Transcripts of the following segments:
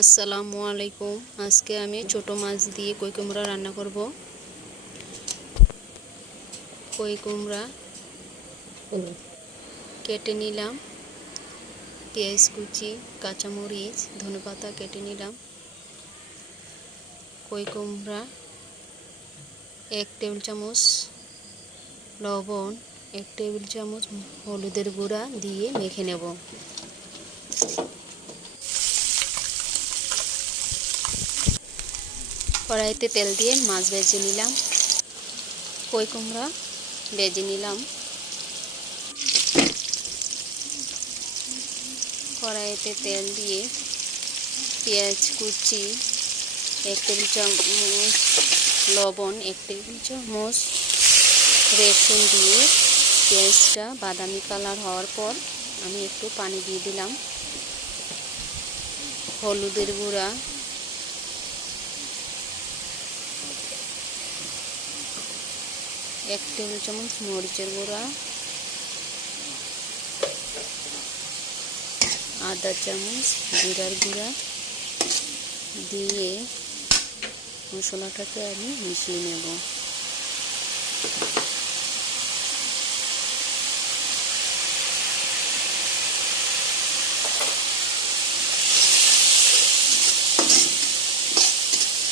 আসসালামু আলাইকুম। আজকে আমি ছোট মাছ দিয়ে কই কুমড়া রান্না করব। কই কুমড়া কেটে নিলাম, পেঁয়াজ কুচি, কাঁচামরিচ, ধনেপাতা কেটে নিলাম। কই কুমড়া 1 টেবিল চামচ লবণ, 1 টেবিল চামচ হলুদের গুঁড়া দিয়ে মেখে নেব। কড়াইতে তেল দিয়ে মাছ ভেজে নিলাম, কই কুমড়া ভেজে নিলাম। কড়াইতে তেল দিয়ে পেঁয়াজ কুচি, 1 টেবিল চামচ লবণ, 1 টেবিল চামচ রসুন দিয়ে পেঁয়াজটা বাদামি কালার হওয়ার পর আমি একটু পানি দিয়ে দিলাম। হলুদের গুঁড়া, এক টেবিল চামচ মরিচের গুঁড়া, আধা চামচ জিরার গুঁড়া দিয়ে মশলাটাকে আমি মিশিয়ে নেব।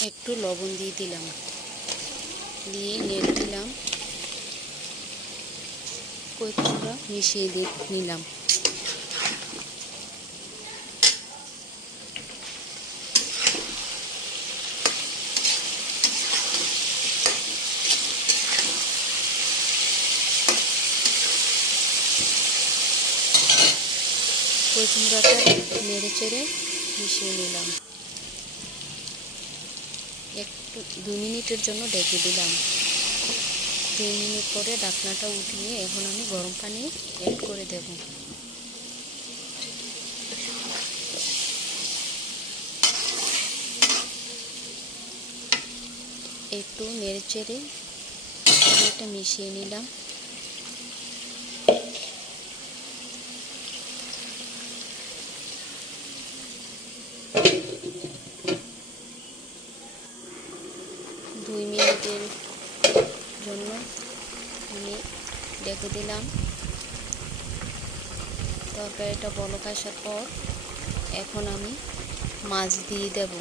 একটু লবণ দিয়ে দিলাম, দিয়ে নেড়ে দিলাম। কই কুমড়া মিশিয়ে নিলাম। কই কুমড়াটা নেড়ে চেড়ে মিশিয়ে নিলাম। একটু 2 মিনিটের জন্য ঢেকে দিলাম। 3 মিনিট পরে ঢাকনাটা উঠিয়ে এখন আমি গরম পানি অ্যাড করে দেব। একটু নেড়ে চেড়ে এটা মিশিয়ে নিলাম। দুই মিনিটের জন্য আমি ঢেকে দিলাম। তরকারিটা বলক আসার পর এখন আমি মাছ দিয়ে দেব।